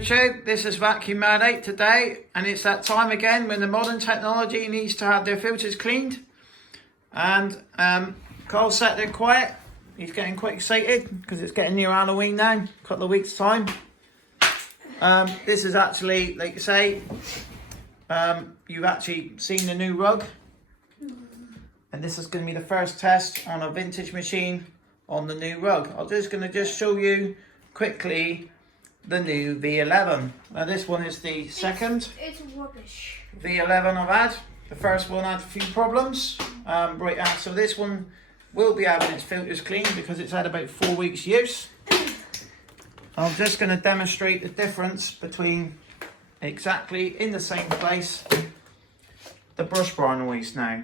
YouTube, this is Vacuum Mad 8 today, and it's that time again when the modern technology needs to have their filters cleaned. And Carl's sat there quiet, he's getting quite excited because it's getting near Halloween now, a couple of weeks time. This is actually, like you say, you've actually seen the new rug, and this is going to be the first test on a vintage machine on the new rug. I'm just going to show you quickly the new V11. Now this one is the second it's rubbish V11 I've had. The first one had a few problems. So this one will be having its filters cleaned because it's had about 4 weeks use. I'm just going to demonstrate the difference between exactly in the same place the brush bar noise now.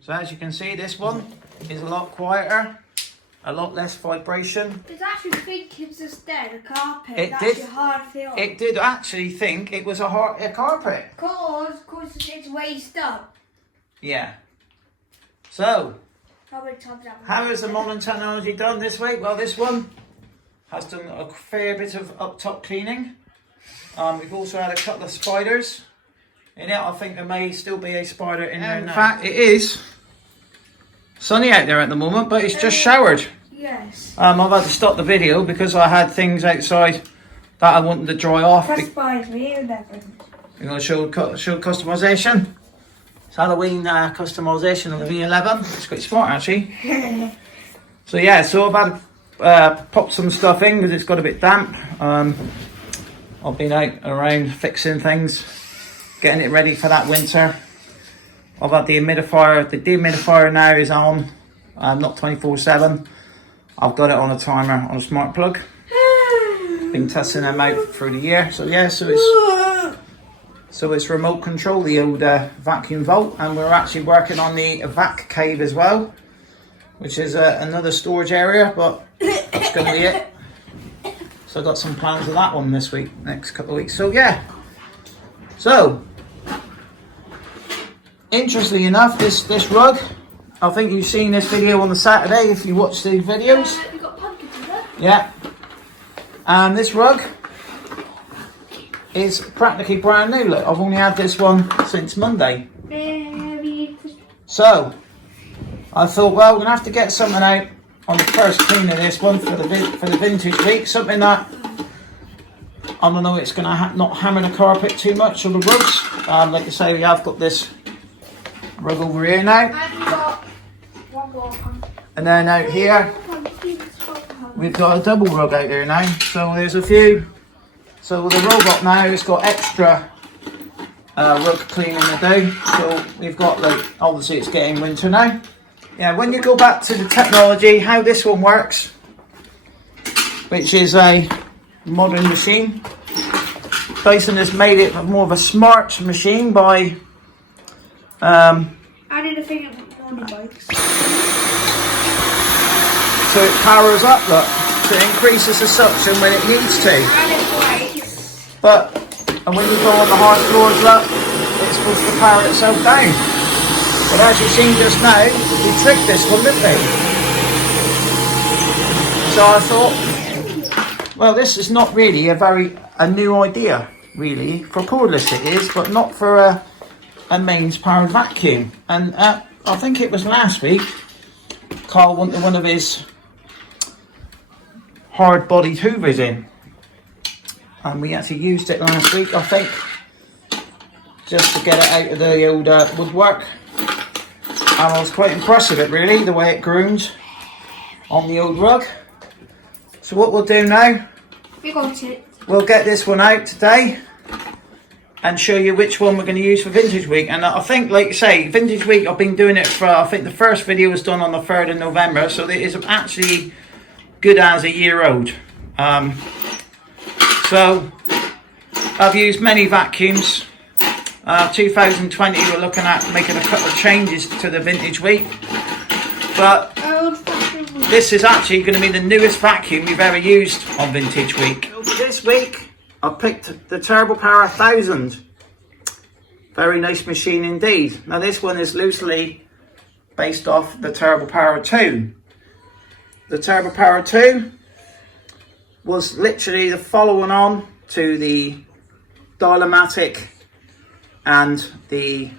So as you can see, this one is a lot quieter, a lot less vibration. It's actually think it's just there, the carpet. It That's did. a hard feel. It did actually think it was a carpet. Cause it's raised up. Yeah. So, How many times have how has the modern technology done this week? Well, this one has done a fair bit of up top cleaning. We've also had a couple of spiders in it. I think there may still be a spider in there now. In fact, it is sunny out there at the moment, but it's just showered. Yes. I've had to stop the video because I had things outside that I wanted to dry off. That's by me and everything. We're going to show customization. It's Halloween customization on the V11. It's quite smart actually. So yeah, so I've had popped some stuff in because it's got a bit damp. I've been out around fixing things, getting it ready for that winter. I've had the humidifier. The dehumidifier now is on, not 24/7. I've got it on a timer on a smart plug. Been testing them out through the year. So yeah, so it's remote control, the old vacuum vault, and we're actually working on the vac cave as well, which is another storage area, but that's going to be it. So I've got some plans for that one this week, next couple of weeks. So yeah, so interestingly enough, this rug, I think you've seen this video on the Saturday if you watch the videos. You got pumpkins in there? Yeah. And this rug is practically brand new. Look, I've only had this one since Monday. So I thought, well, we're gonna have to get something out on the first clean of this one for the vintage week. Something that I don't know, it's gonna not hammer the carpet too much or the rugs. Like I say, we have got this rug over here now, And you got one more pumpkin. and then out here we've got a double rug out there now. So there's a few. So the robot now has got extra rug cleaning to do. So we've got, like, obviously it's getting winter now. Yeah, when you go back to the technology, how this one works, which is a modern machine. Dyson has made it more of a smart machine by added a thing of morning bikes. So it powers up, look, so it increases the suction when it needs to. And it breaks. And when you go on the hard floors, look, it's supposed to power itself down. But as you've seen just now, we tricked this one, didn't we? So I thought, well, this is not really a new idea, really. For cordless it is, but not for a mains powered vacuum. And I think it was last week, Carl wanted one of his hard-bodied Hoovers in, and we actually used it last week, I think, just to get it out of the old woodwork, and I was quite impressed with it, really, the way it groomed on the old rug. So what we'll do now, we'll get this one out today and show you which one we're going to use for Vintage Week. And I think, like you say, Vintage Week, I've been doing it for, I think the first video was done on the 3rd of November, so it is actually good as a year old. So I've used many vacuums. 2020 we're looking at making a couple of changes to the Vintage Week, but this is actually going to be the newest vacuum we've ever used on Vintage Week. So for this week I picked the Turbo Power 1000. Very nice machine indeed. Now this one is loosely based off the Turbo Power 2. The Turbo Power 2 was literally the following on to the Dial-O-Matic and the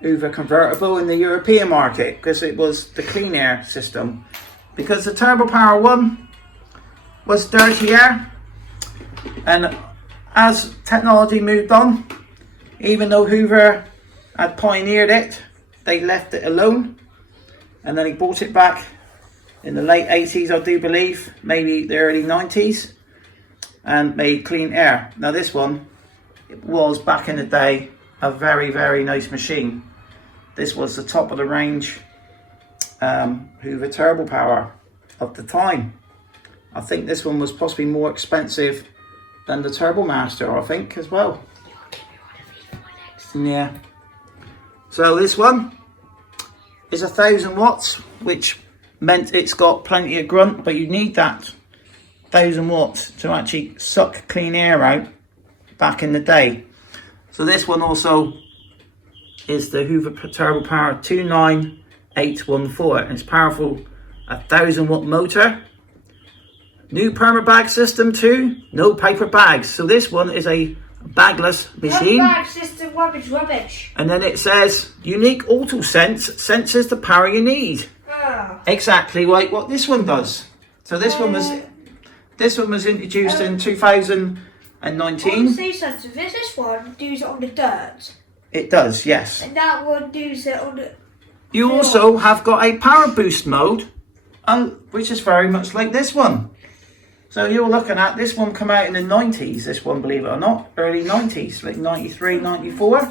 Hoover convertible in the European market, because it was the clean air system. Because the Turbo Power 1 was dirty air, and as technology moved on, even though Hoover had pioneered it, they left it alone, and then he brought it back in the late 80s, I do believe, maybe the early 90s, and made clean air. Now this one, it was back in the day a very, very nice machine. This was the top of the range Hoover Turbo Power of the time. I think this one was possibly more expensive than the Turbo Master, I think, as well. Yeah. So this one is 1000 watts, which meant it's got plenty of grunt, but you need that 1000 watts to actually suck clean air out back in the day. So this one also is the Hoover Turbo Power 29814. It's powerful, 1000 watt motor. New perma-bag system too, no paper bags. So this one is a bagless machine. Bag system rubbish. And then it says, unique auto sense senses the power you need. Exactly like what this one does. So this one was introduced in 2019. This one does it on the dirt. It does, yes. And that one does it on the... You also have got a power boost mode, which is very much like this one. So you're looking at this one come out in the 90s, this one, believe it or not, early 90s, like 93, 94.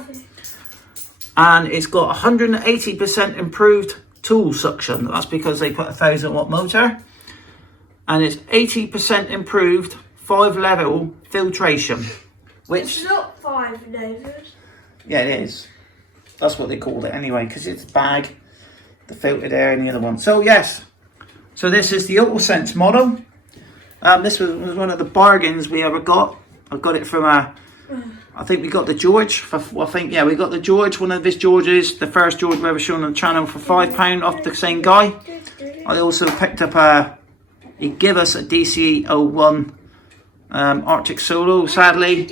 And it's got 180% improved tool suction. That's because they put a 1000 watt motor. And it's 80% improved 5-level filtration. Which... It's not 5 levels. Yeah, it is. That's what they called it anyway, because it's bag, the filtered air and the other one. So yes, so this is the AutoSense model. This was one of the bargains we ever got. I got it from I think we got the George. We got the George, one of his Georges, the first George we ever shown on the channel, for £5 off the same guy. I also picked up he gave us a DC-01 Arctic Solo, sadly.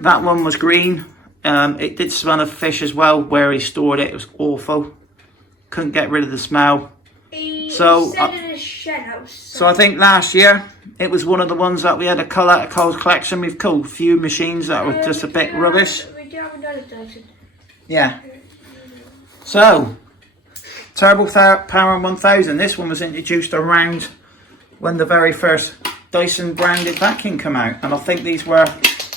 That one was green. It did smell of fish as well where he stored it. It was awful. Couldn't get rid of the smell. So I think last year it was one of the ones that we had a Cole's collection. We've culled a few machines that were just a bit rubbish. We do have another dozen. Yeah. So Turbo Power 1000. This one was introduced around when the very first Dyson branded vacuum came out, and I think these were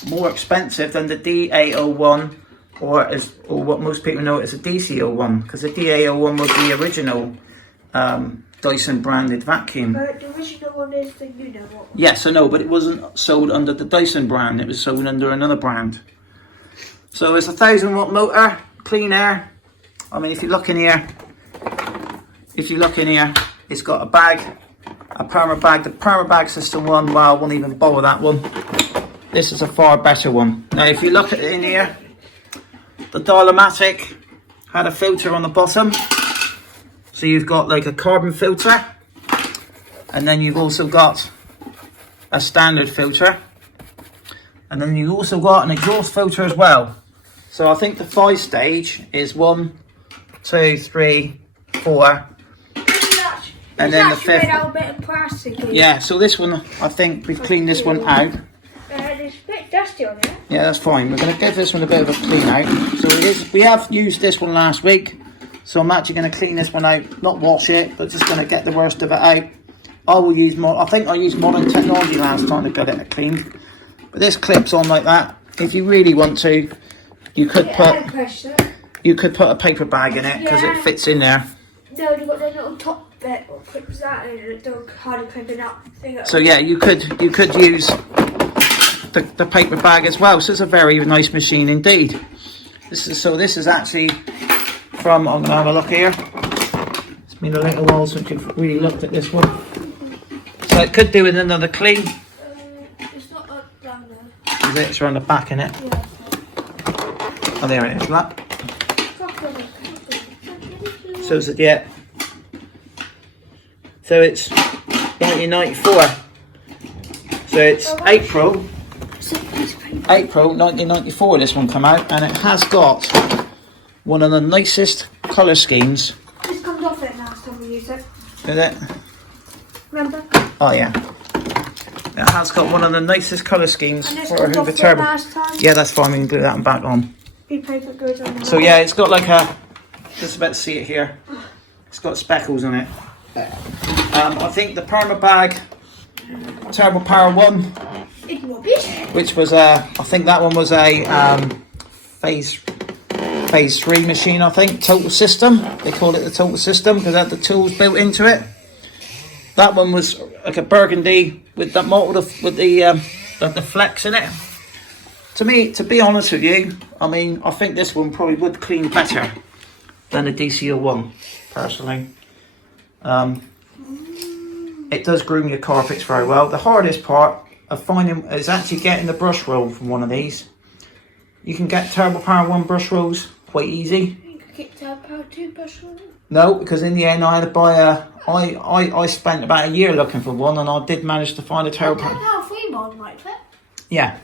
more expensive than the DA01, or what most people know as a DC01, because the DA01 was the original Dyson branded vacuum. But the original one is the one. Yes, I know, but it wasn't sold under the Dyson brand, it was sold under another brand. So it's a 1000 watt motor, clean air. I mean, if you look in here, it's got a bag, a perma bag. The perma bag system one, well, I won't even bother that one. This is a far better one. Now, if you look at it in here, the Dial-O-Matic had a filter on the bottom. So you've got like a carbon filter, and then you've also got a standard filter, and then you've also got an exhaust filter as well. So I think the 5-stage is 1, 2, 3, 4, and then the 5th. A bit of plastic. Yeah, so this one, I think we've cleaned this one out. It's a bit dusty on it. Yeah, that's fine. We're going to give this one a bit of a clean out. So it is. We have used this one last week. So I'm actually going to clean this one out, not wash it, but just going to get the worst of it out. I think I used modern technology last time to get it cleaned. But this clips on like that. If you really want to, you could put a paper bag in it, because it fits in there. No, you've got the little top bit that clips that in, and don't hardly clip it up. So yeah, you could use the paper bag as well. So it's a very nice machine indeed. This is actually from, I'm going to have a look here. It's been a little while since you've really looked at this one. So it could do with another clean. is it? It's around the back, innit? Yeah. Oh, there it is, look. So is it, yeah. So it's 1994. So it's April 1994 this one come out, and it has got one of the nicest colour schemes. This comes off it last time we use it. Is it? Remember? Oh yeah. It has got one of the nicest colour schemes And this for a comes off Hoover it Turbo. last time. Yeah, that's fine, we can glue that one back on. Big paper goes on the So yeah, it's got like a, just about to see it here, it's got speckles on it. I think the Perma Bag Turbo Power 1, It's rubbish. which was I think that one was a phase 3 machine, I think, total system. They call it the total system because it had the tools built into it. That one was like a burgundy with the the flex in it. To me, to be honest with you, I mean, I think this one probably would clean better than the DC01, personally. It does groom your carpets very well. The hardest part of finding is actually getting the brush roll from one of these. You can get Turbo Power 1 brush rolls quite easy. You could get Turbo Power 2 brush roll. No, because in the end I had to buy a, I spent about a year looking for one, and I did manage to find a Turbo Power. Turbo Power 3 one, right? Yeah.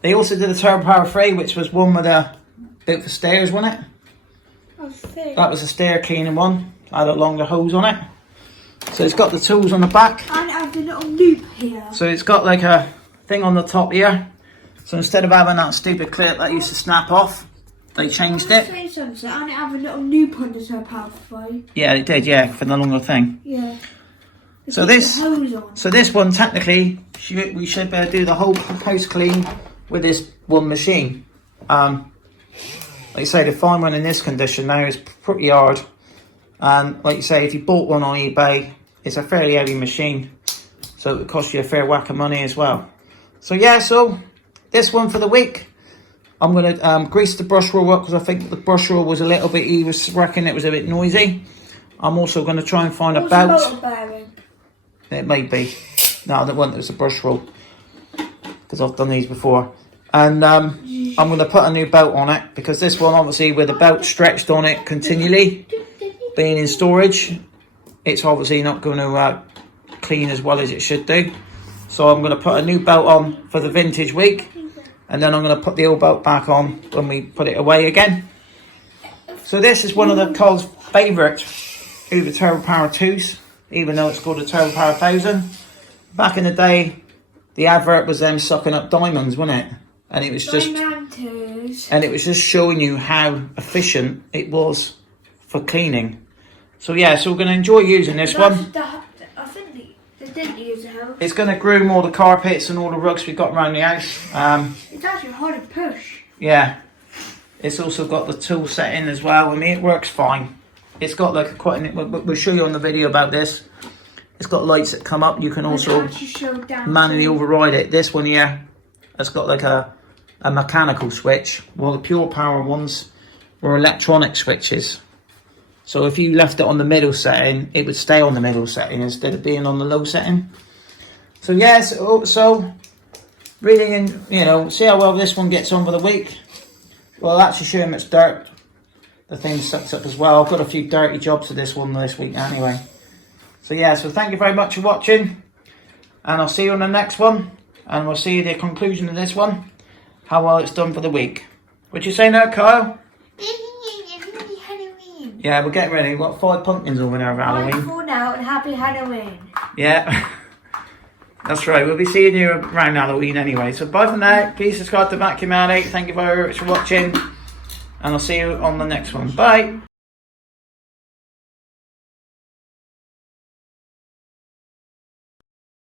They also did a Turbo Power 3, which was one with a bit for stairs, wasn't it? I think. That was a stair cleaning one. Had a longer hose on it. So it's got the tools on the back. And I have a little loop here. So it's got like a thing on the top here. So instead of having that stupid clip that used to snap off, they changed it. And it have a little loop on the Turbo Power 3. Yeah, it did, yeah, for the longer thing. Yeah. So this, The hose on. so this one technically, we should be able to do the whole house clean with this one machine. Like you say, to find one in this condition now is pretty hard. And like you say, if you bought one on eBay, it's a fairly heavy machine, so it would cost you a fair whack of money as well. So yeah, so this one for the week, I'm going to grease the brush roll up because I think the brush roll was a little bit, he was reckoning it was a bit noisy. I'm also going to try and find a belt. Motor bearing? It may be. No, the one that was a brush roll, because I've done these before. And I'm going to put a new belt on it, because this one, obviously, with the belt stretched on it continually, being in storage, it's obviously not going to clean as well as it should do. So I'm going to put a new belt on for the vintage week, and then I'm going to put the old belt back on when we put it away again. So this is one of the Cole's favourite Hoover Turbo Power 2s, even though it's called a Turbo Power 1000. Back in the day, the advert was them sucking up diamonds, wasn't it? And it was just, and it was just showing you how efficient it was for cleaning. So yeah, so we're going to enjoy using this one. I think they didn't use the hose. It's going to groom all the carpets and all the rugs we've got around the house. It's actually hard to push. Yeah, it's also got the tool set in as well. I mean, it works fine. It's got like we'll show you on the video about this. It's got lights that come up. You can also manually override it. This one here has got like a mechanical switch, while the pure power ones were electronic switches. So if you left it on the middle setting, it would stay on the middle setting instead of being on the low setting. So yes, so really, you know, see how well this one gets on for the week. Well, actually show him it's dirt. The thing sucks up as well. I've got a few dirty jobs for this one this week anyway. So yeah, so thank you very much for watching, and I'll see you on the next one, and we'll see the conclusion of this one, how well it's done for the week. What you say now, Kyle? Halloween. Yeah, we're getting ready. We've got 5 pumpkins over there for Halloween. For now, and happy Halloween. Yeah, that's right. We'll be seeing you around Halloween anyway. So bye for now. Please subscribe to Vacuum Alley. Thank you very much for watching, and I'll see you on the next one. Bye.